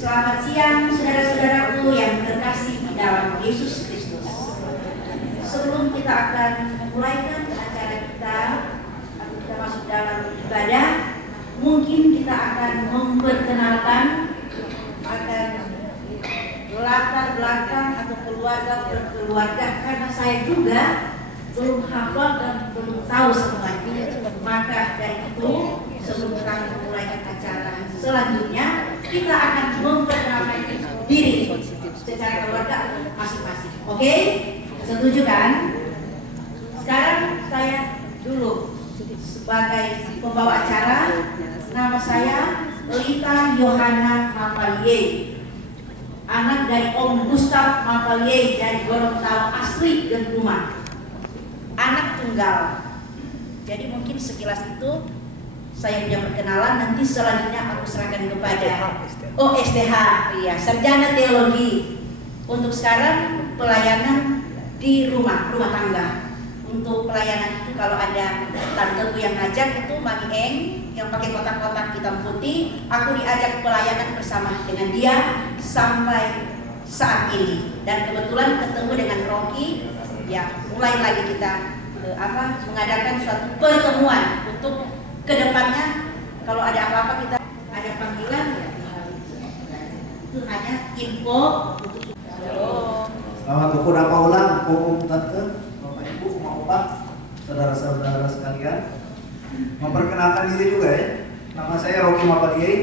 Selamat siang saudara-saudaraku yang terkasih di dalam Yesus Kristus. Sebelum kita akan memulaikan acara kita, atau kita masuk dalam ibadah, mungkin kita akan memperkenalkan akan latar belakang atau keluarga karena saya juga belum hafal dan belum tahu semuanya. Maka dari itu, sebelum kami memulai acara selanjutnya, kita akan memperkenalkan diri secara keluarga masing-masing. Oke? Setuju kan? Sekarang saya dulu sebagai pembawa acara. Nama saya Lita Yohana Mapaliye, anak dari Om Gustaf Mapaliye dari Gorontalo asli Gentumah, anak tunggal. Jadi mungkin sekilas itu saya punya perkenalan. Nanti selanjutnya aku serahkan kepada STH, iya, sarjana teologi. Untuk sekarang pelayanan di rumah tangga. Untuk pelayanan itu kalau ada tanteku yang ngajak itu Mami Eng yang pakai kotak-kotak hitam putih, aku diajak pelayanan bersama dengan dia sampai saat ini. Dan kebetulan ketemu dengan Rocky, ya mulai lagi kita mengadakan suatu pertemuan untuk kedepannya. Kalau ada apa-apa kita ada panggilan, ya itu hanya info untuk Selamat beberapa ulang, tante, bapak ibu, opa, saudara-saudara sekalian. Memperkenalkan diri juga ya. Nama saya Rocky Mapaliye.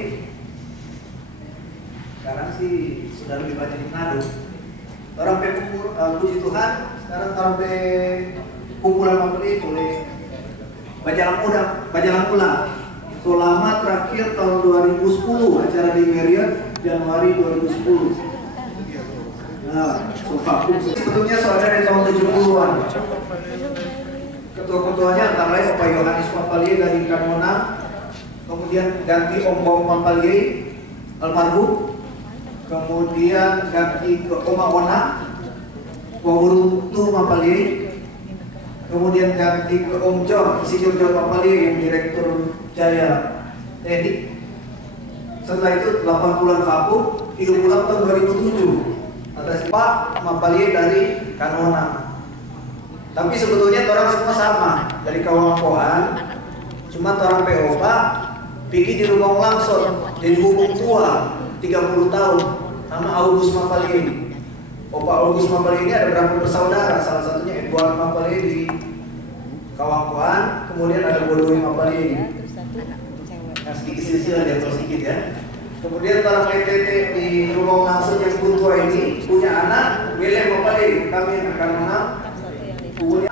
Sekarang sih sudah lebih banyak dikenal. Orang puji Tuhan. Sekarang sampai kumpulan Mapaliye oleh Bajalang Ulang. Selama terakhir tahun 2010, acara di Marriott Januari 2010. Nah, sebetulnya saudara dari tahun 70-an. Ketua-ketuanya antara lain Bapak Yohanes Mapaliye dari Kanona, kemudian ganti Om Bom Mapaliye almarhum, kemudian ganti ke Oma Ona Wawuruntu Mapaliye, kemudian ganti ke Om John Isijo Mapaliye yang Direktur Jaya Teknik. Setelah itu 8 bulan vakum, hidup ulang tahun 2007. Atas Pak Mapaliye dari Kanona. Tapi sebetulnya orang semua sama dari Kawangpoan. Cuma orang PO Pak pikir di rumah langsung jadi hukum tua 30 tahun nama August Mapaliye. Opa August Mapaliye ini ada berapa bersaudara? Salah satunya Edward Mapaliye di Kawangpoan, kemudian ada Bodowi Mapaliye. Nah, sedikit silsilah dia sedikit ya. Kemudian para PTT di rumah langsung yang tua ini punya anak William Mapaliye, kami yang akan menang. Kemudian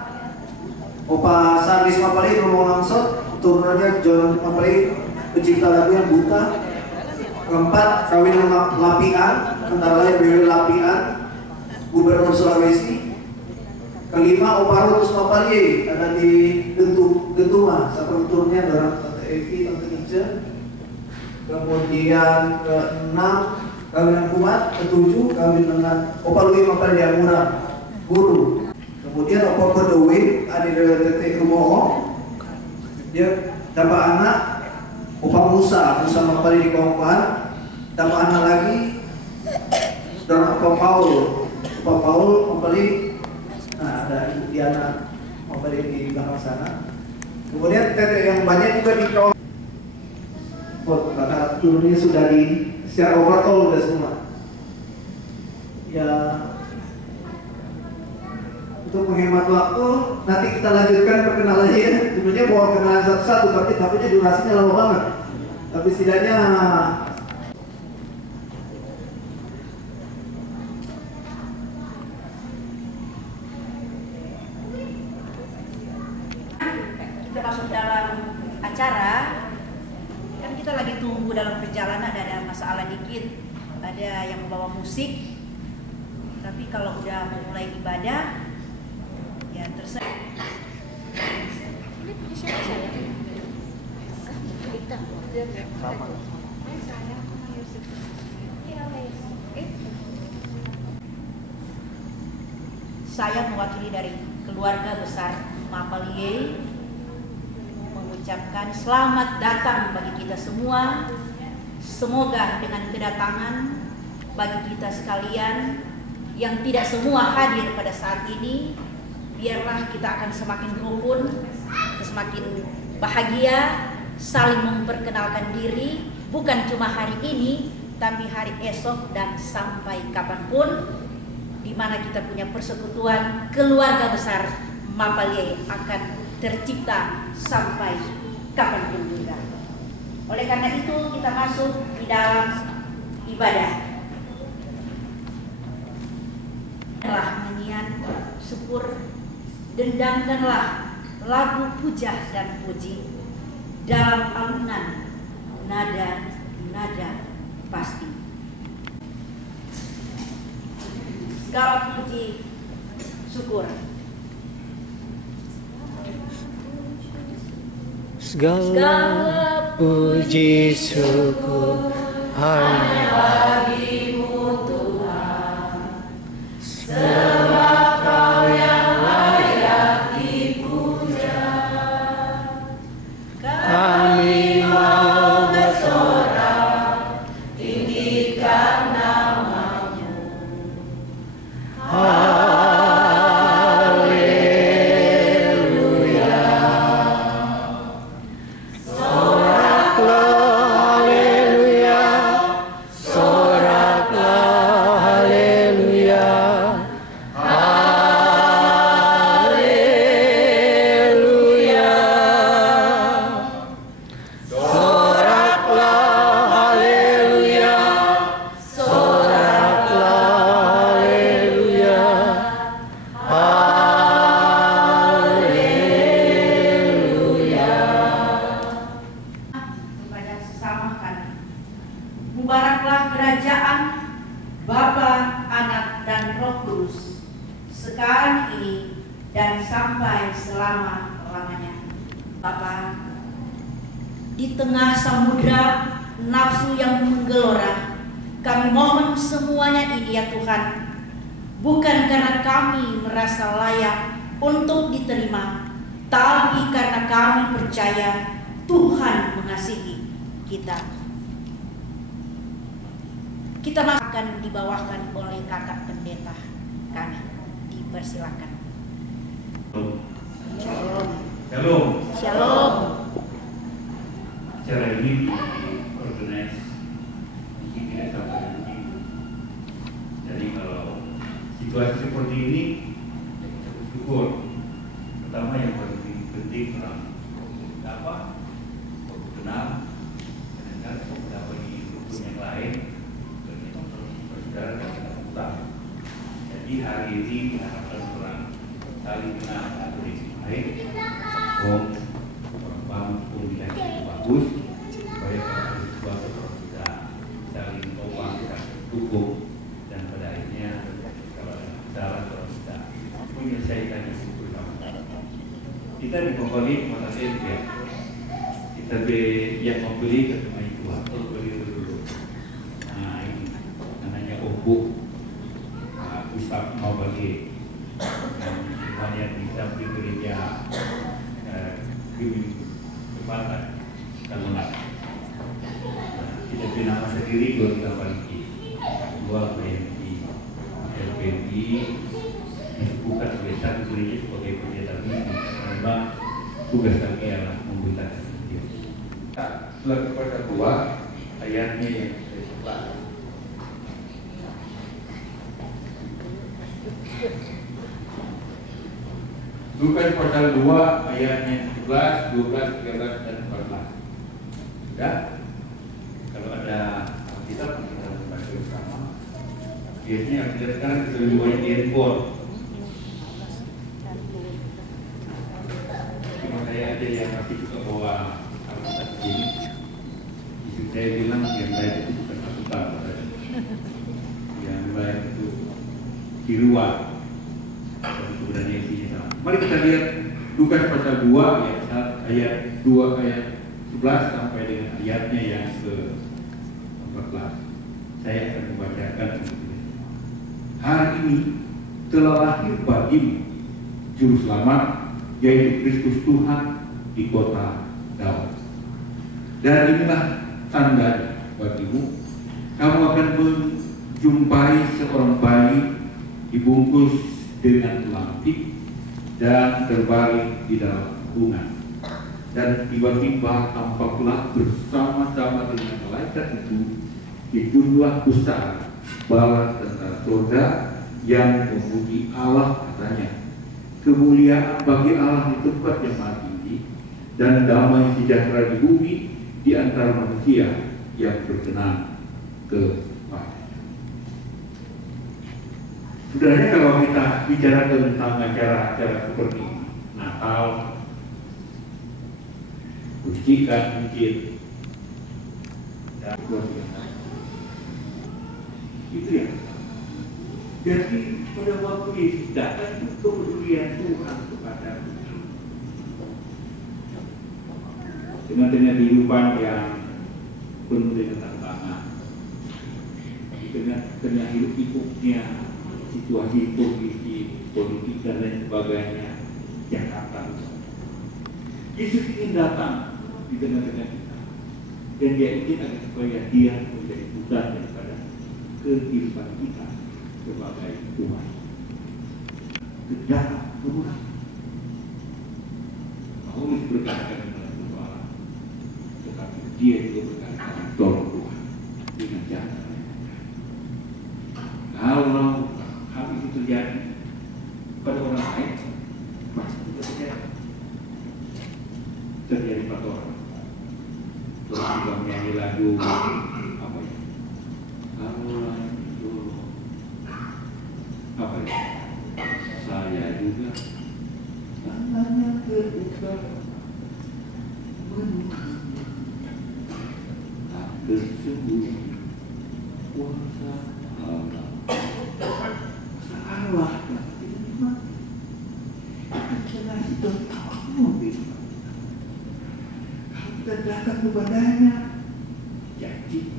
Opa Sardis Mapaliye rumah langsung, turunannya John Mapaliye, pencipta lagu yang buta. Keempat, kawin Lapian, antara lain BW Lapian, Gubernur Sulawesi. Kelima, Opa Rutus Mapaliye, ada di Gentumah, satu turunnya adalah Tante Evi, Tante Ica. Kemudian ke-6 kawinan kumat, ke-7 kawin dengan Opa Lui Mapaliye Amura guru. Kemudian Opa Bodowi ada di Tetek Rumoho, dia dapat anak Opa Musa Mapaliye di Kawangpoan, dapat anak lagi saudara Opa Paul Mapaliye. Nah, ada Ibu Diana Mapaliye di belakang sana. Kemudian tetek yang banyak juga di Kawangpoan. Karena turunnya sudah di secara overall sudah semua. Ya, untuk menghemat waktu, nanti kita lanjutkan perkenalannya ya. Sebenarnya mau kenalan satu-satu, tapi durasinya lama banget. Tapi setidaknya kita masuk dalam acara. Kita lagi tunggu dalam perjalanan, ada masalah dikit, ada yang membawa musik. Tapi kalau udah memulai ibadah, ya terserah. Ini punya siapa saya? Lita. Sama. Saya mewakili dari keluarga besar Mapaliye mengucapkan selamat datang bagi kita semua. Semoga dengan kedatangan bagi kita sekalian yang tidak semua hadir pada saat ini. Biarlah kita akan semakin rukun, semakin bahagia, saling memperkenalkan diri, bukan cuma hari ini, tapi hari esok dan sampai kapanpun, di mana kita punya persekutuan keluarga besar Mapalye akan tercipta sampai kapanpun juga. Oleh karena itu kita masuk di dalam ibadah. Telah nyanyian syukur, dendangkanlah lagu puja dan puji dalam alunan nada pasti. Segala puji syukur. Segala puji syukur hanya bagimu Tuhan, sebab Kau yang layak dipuja. Kami mau bersorak tinggikan nama-Mu. Mubaraklah kerajaan Bapa, Anak, dan Roh Kudus, sekarang ini dan sampai selama-lamanya. Bapa, di tengah samudra nafsu yang menggelora, kami mohon semuanya ini ya Tuhan, bukan karena kami merasa layak untuk diterima, tapi karena kami percaya Tuhan mengasihi kita. Kita akan dibawakan oleh kakak pendeta kami. Dipersilakan. Shalom. Shalom. Shalom. Acara ini diorganize mungkin tidak sampai begini. Jadi kalau situasi seperti ini, syukur. Pertama yang paling penting orang apa? Kenal, dan beberapa di rukun yang lain. Jadi hari ini diharapkan orang saling kenal lebih baik, orang bangun pun nilai bagus, supaya orang tua kita saling tolong dan dukung, dan pada akhirnya kalau ada masalah orang kita menyelesaikan itu bersama. Kita di Mapalye mata tempe, kita yang membeli ketemu Tuhan, terus beli dulu. Nah ini namanya Obu Ustaz Mapalye, yang banyak bisa di gereja Kepatan Kalunak. Kita punya nama sendiri keluarga Paliki, dua PMI, LPMI, bukan tulisan gereja sebagai pendeta misi, memang tugas kami adalah memberitakan Injil. Surat kepada 2 ayatnya yang ke-11. Lukas pasal 2 ayatnya 11, 12, 13, dan 14. Sudah? Kalau ada kita membaca bersama. Biasanya kita sekarang kita lebih banyak di handphone. Cuma saya aja yang masih suka bawa alat ini. Istri saya bilang yang baik itu bukan masukan, yang baik itu di luar. Sebenarnya isinya sama. Mari kita lihat Lukas pasal 2 ayat 2 ayat 11 sampai dengan ayatnya yang ke-14. Saya akan membacakan. Hari ini telah lahir bagimu juru selamat, yaitu Kristus Tuhan di kota Daud. Dan inilah tanda bagimu, kamu akan jumpai seorang bayi dibungkus dengan plastik dan terbaring di dalam kurungan. Dan tiba-tiba tampaklah bersama-sama dengan malaikat itu sejumlah besar bala tentara surga yang memuji Allah, katanya, kemuliaan bagi Allah di tempat yang maha tinggi dan damai sejahtera di bumi di antara manusia yang berkenan kepadanya. Sebenarnya kalau kita bicara tentang acara-acara seperti Natal, kuncikan mungkin, dan itu ya. Jadi pada waktu Yesus datang itu kepedulian Tuhan kepada kita. Dengan kehidupan yang penuh dengan tantangan, dengan hidup-hidupnya, situasi kondisi politik dan lain sebagainya, Jakarta. Yesus ingin datang di tengah-tengah kita, dan dia ingin agar supaya dia menjadi pusat daripada kehidupan kita sebagai umat. Kedalam Tuhan. Paulus berkata dengan Tuhan, tetapi dia juga berkata tolong Tuhan dengan cara. Kalau hal itu terjadi pada orang lain, pasti terjadi. Terjadi pada orang. Terus juga menyanyi lagu apa ya? Kalau itu apa ya? Saya juga tangannya terbuka menunggu tak tersembunyi kuasa Allah. Kuasa Allah dapat dinikmati. Akan jelas itu tahu kita datang kepadanya, janji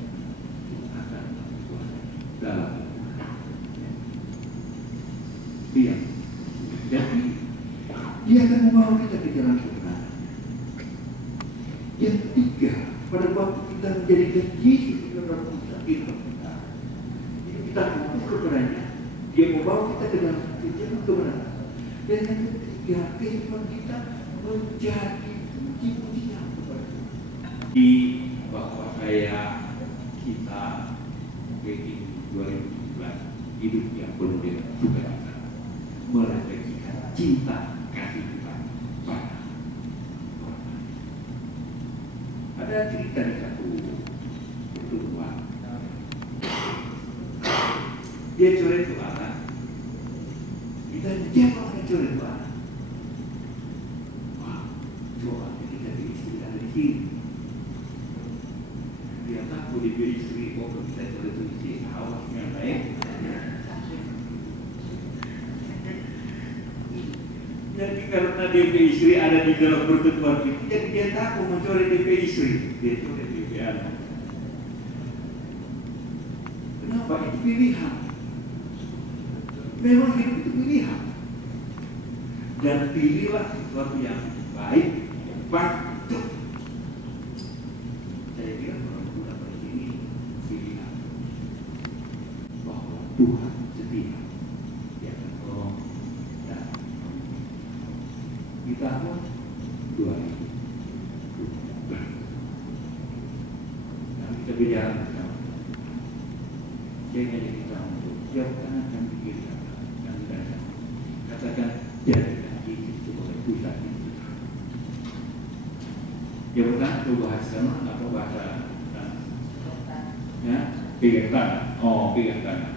akan berkuasa dalam dia. Jadi dia akan membawa kita ke jalan kebenaran. Yang ketiga, pada waktu kita menjadikan Yesus sebagai pusat hidup kita, kita fokus kepadanya, dia membawa kita ke dalam jalan kebenaran. Dan yang ketiga, kehidupan kita menjadi puji-pujian di bahwa kita mungkin 2017 hidup yang penuh dengan sukacita, merefleksikan cinta kasih Tuhan pada orang. Ada cerita di satu pertemuan, dia coret ke anak, kita siapa yang coret ke anak? Wah, soalnya kita istri ada di sini. Dia takut dia istri, mau kita coret ke istri, awasnya baik. Jadi karena DP istri ada di dalam pertemuan itu, jadi dia takut mencoret DP istri, dia coret DP anak. Kenapa? Itu pilihan. Memang itu pilihan. Dan pilihlah sesuatu yang baik, yang patut. Saya kira kalau kita pada sini pilihan bahwa Tuhan setia, Dia akan tolong dan di tahun 2020. Nah, kita bicara bersama. Saya ngajak kita untuk jauh kanan dan kiri dan dada. Katakan jadikan Yesus sebagai pusat hidup kita. Ya bukan itu bahasa apa bahasa? Ya, pegang tangan. Oh, pegang tangan.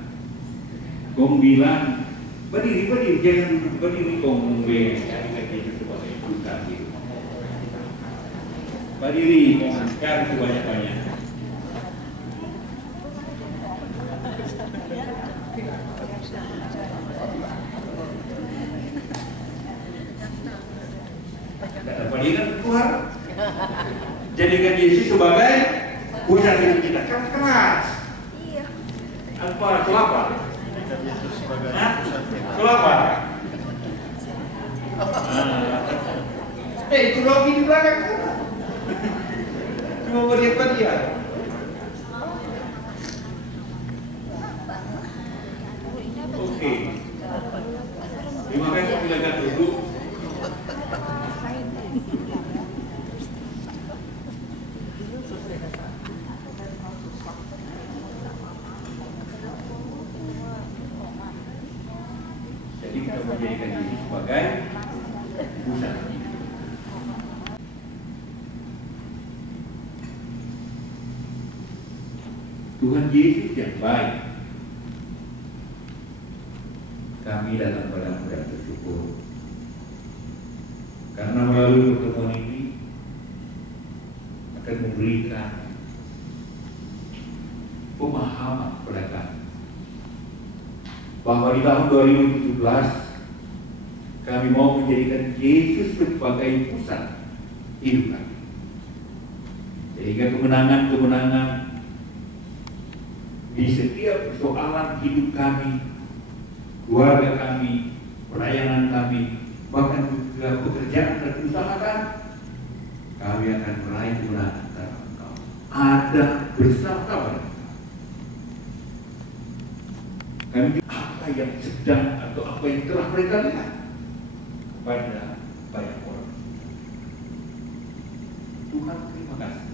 Kau bilang berdiri, jangan duduk berdiri. Kau jadikan Yesus sebagai pusat hidup. Berdiri, cari sebanyak-banyak. Berdiri keluar. Jadikan Yesus sebagai pusat hidup kita. Kan keras. Apa kelapa? Kelapa. Itu lagi di belakang. Cuma beriak-beriak. Terima kasih, silakan duduk. Jadi kita menjadikan Yesus sebagai pusat. Tuhan Yesus yang baik. Kami datang padamu dan bersyukur karena melalui pertemuan ini akan memberikan pemahaman kepada kami bahwa di tahun 2017 kami mau menjadikan Yesus sebagai pusat hidup kami, sehingga kemenangan-kemenangan di setiap persoalan hidup kami, keluarga kami, pelayanan kami, bahkan juga pekerjaan dan usaha kami akan meraih kemenangan karena Engkau ada bersama-sama. Kami apa yang sedang atau apa yang telah mereka lihat kepada banyak orang. Tuhan, terima kasih.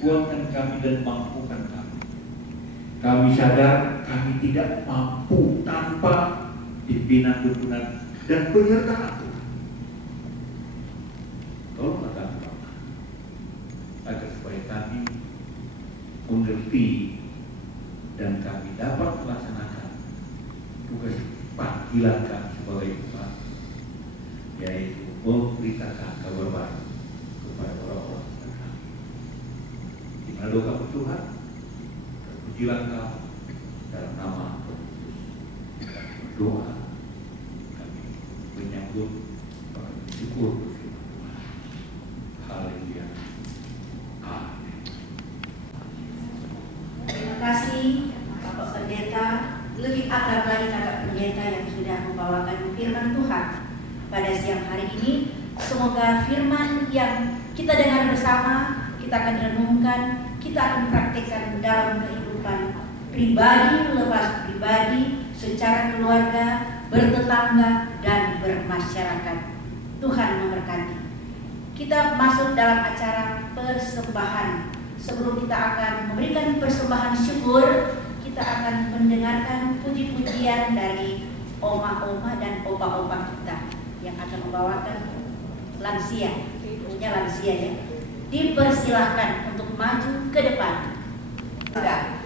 Kuatkan kami dan mampukan kami. Kami sadar kami tidak mampu tanpa pimpinan tuntunan dan penyertaan Tuhan. Tolonglah kami, Bapak, agar supaya kami mengerti dan kami dapat melaksanakan tugas panggilan kami sebagai umat, yaitu memberitakan kabar baik kepada orang-orang sekitar kami. Di mana doa kami Tuhan, terpujilah Engkau dalam nama Tuhan Yesus. Berdoa kami menyambut bersyukur berfirman Tuhan. Haleluya. Amin. Terima kasih Bapak Pendeta, lebih akrab lagi Kakak Pendeta yang sudah membawakan firman Tuhan pada siang hari ini. Semoga firman yang kita dengar bersama, kita akan renungkan, kita akan praktekkan dalam kehidupan pribadi, lepas pribadi, secara keluarga, bertetangga, dan bermasyarakat. Tuhan memberkati. Kita masuk dalam acara persembahan. Sebelum kita akan memberikan persembahan syukur, kita akan mendengarkan puji-pujian dari oma-oma dan opa-opa kita yang akan membawakan lansia, punya lansia ya. Dipersilahkan untuk maju ke depan.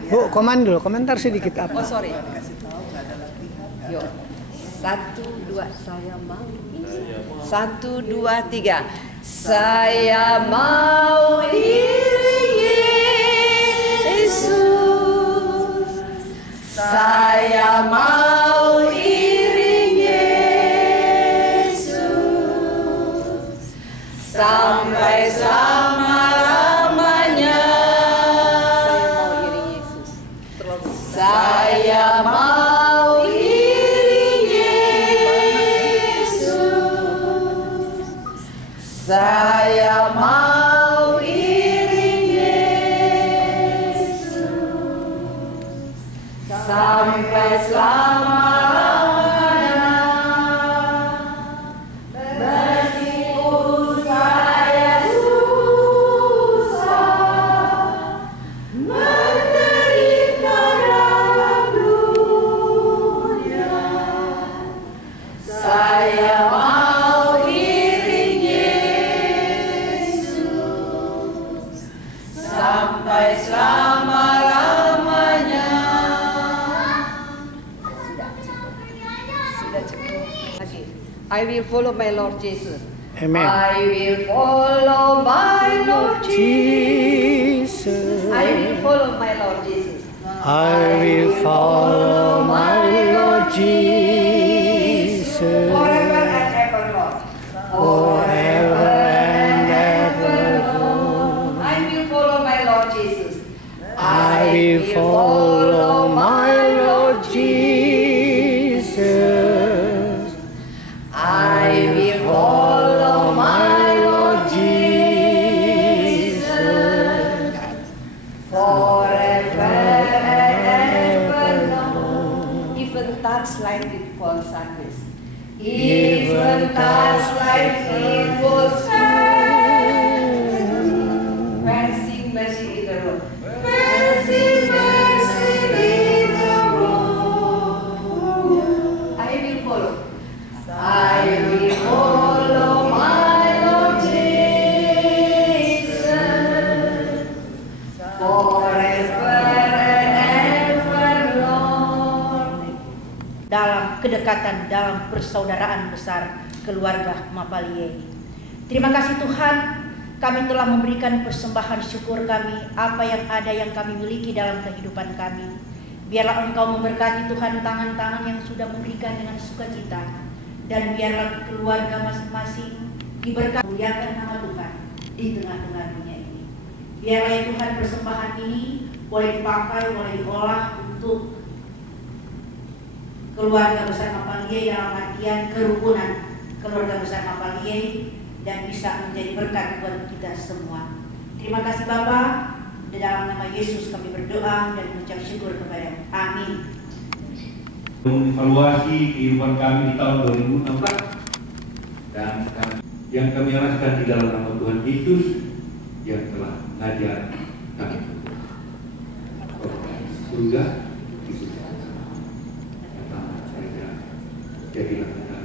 Bu, komentar sedikit apa? Oh sorry. Yuk, 1, 2, saya mau. 1, 2, 3. Saya mau iringi Yesus. Saya mau iringi Yesus sampai selama-lamanya. Saya mau iringi Yesus. Saya mau iringi Yesus sampai selama-lamanya. Meskipun saya susah menderita dalam dunia, saya mau iringi Yesus sampai selama-lamanya. Sudah cukup. Lagi. I will follow my Lord Jesus. Amen. I will follow my Lord Jesus. Jesus. I will follow my Lord Jesus. I will follow my Lord Jesus. Forever and ever, Lord. Forever and ever, Lord. I will follow my Lord Jesus. I will follow my Lord Jesus. I will follow my Lord Jesus. Forever and ever, Lord. Even touch like like it for service. Even cast like it was mercy, mercy in the road. Mercy, mercy in the road. I will follow. I will follow my Lord Jesus forever and ever, Lord. Dalam kedekatan, dalam persaudaraan besar keluarga Mapaliei. Terima kasih Tuhan, kami telah memberikan persembahan syukur kami, apa yang ada yang kami miliki dalam kehidupan kami. Biarlah Engkau memberkati Tuhan tangan-tangan yang sudah memberikan dengan sukacita, dan biarlah keluarga masing-masing diberkati, muliakan nama Tuhan di tengah-tengah dunia ini. Biarlah ya Tuhan persembahan ini boleh dipakai, boleh diolah untuk keluarga besar Mapaliei dalam artian kerukunan keluarga besar Mapaliei, dan bisa menjadi berkat buat kita semua. Terima kasih Bapa, di dalam nama Yesus kami berdoa dan mengucap syukur kepada-Mu. Amin. Mengevaluasi kehidupan kami di tahun 2016 dan yang kami arahkan di dalam nama Tuhan Yesus yang telah mengajar kami. Surga itu kata saja jadilah kita.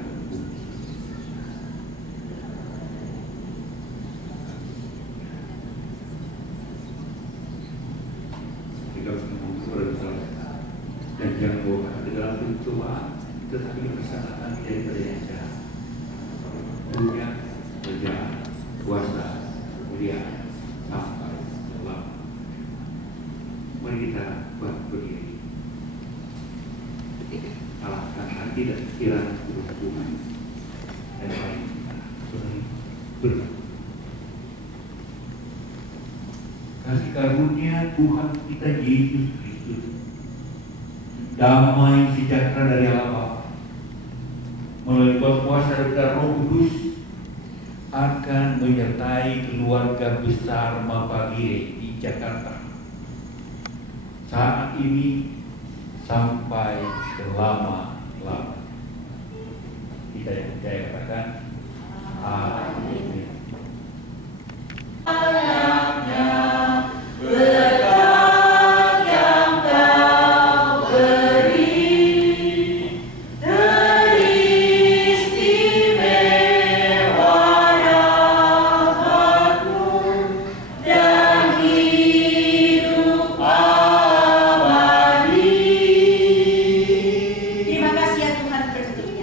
Kita berdoa dan jangan bawa ke dalam pencobaan, tetapi persangkaan daripada yang jahat. Dunia, kerjaan, kuasa, kemuliaan, sampai selama. Mari kita buat berdiri. Kalahkan hati dan pikiran Tuhan. Dan mari kita berdoa. Kasih karunia Tuhan kita Yesus Kristus, damai sejahtera dari Allah Bapa melalui kuasa dan Roh Kudus akan menyertai keluarga besar Mapaliei di Jakarta saat ini sampai selama-lamanya. Kita yang percaya katakan amin. Terima kasih ya Tuhan berikutnya.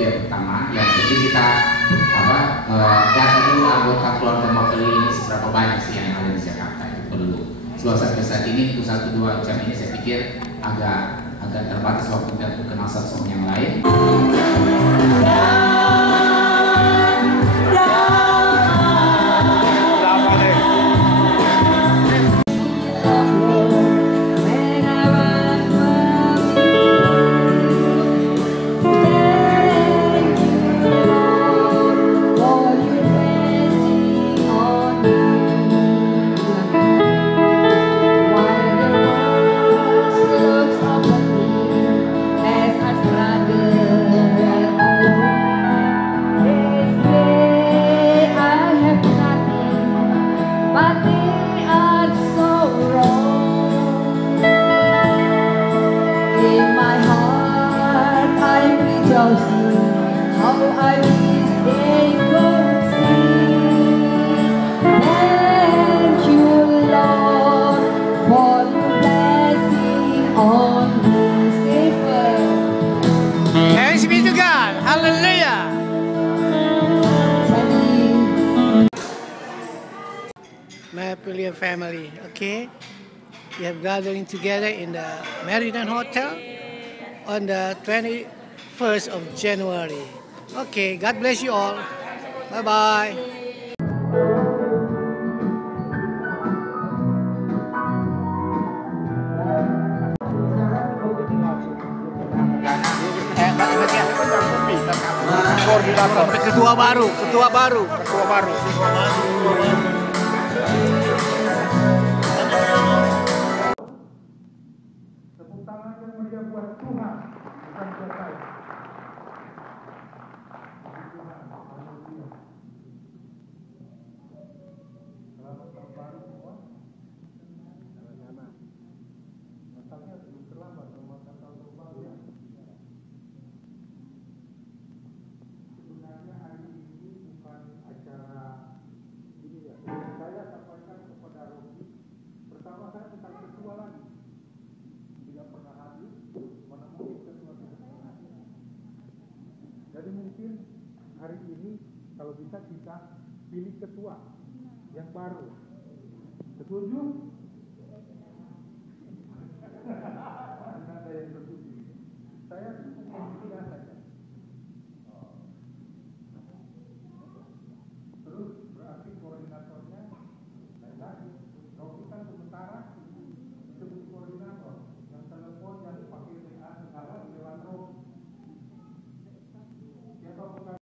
yang pertama. Yang kedua kita data dulu anggota keluarga mempelai ini seberapa banyak sih yang ada di Jakarta, itu perlu. Sebab sampai saat ini untuk 1-2 jam ini saya pikir agak terbatas waktu untuk kenal satu sama yang lain. Thanks be to God. Hallelujah. Maplelia family, okay? We have gathering together in the Meridian Hotel on the 21st of January. Okay, God bless you all. Bye-bye. Ketua baru. Tepuk tangan yang meriah buat Tuhan, bukan buat saya. Tuhan, haleluya. Selamat tahun baru semua. Sama-sama. Natalnya belum terlambat, selamat Natal baru ya. Sebenarnya hari ini bukan acara ini ya. Saya sampaikan kepada Rocky. Pertama saya tentang ketua lagi. Tidak pernah hadir, mana mungkin ketua tidak pernah hadir. Jadi mungkin hari ini kalau bisa kita pilih ketua yang baru. Setuju?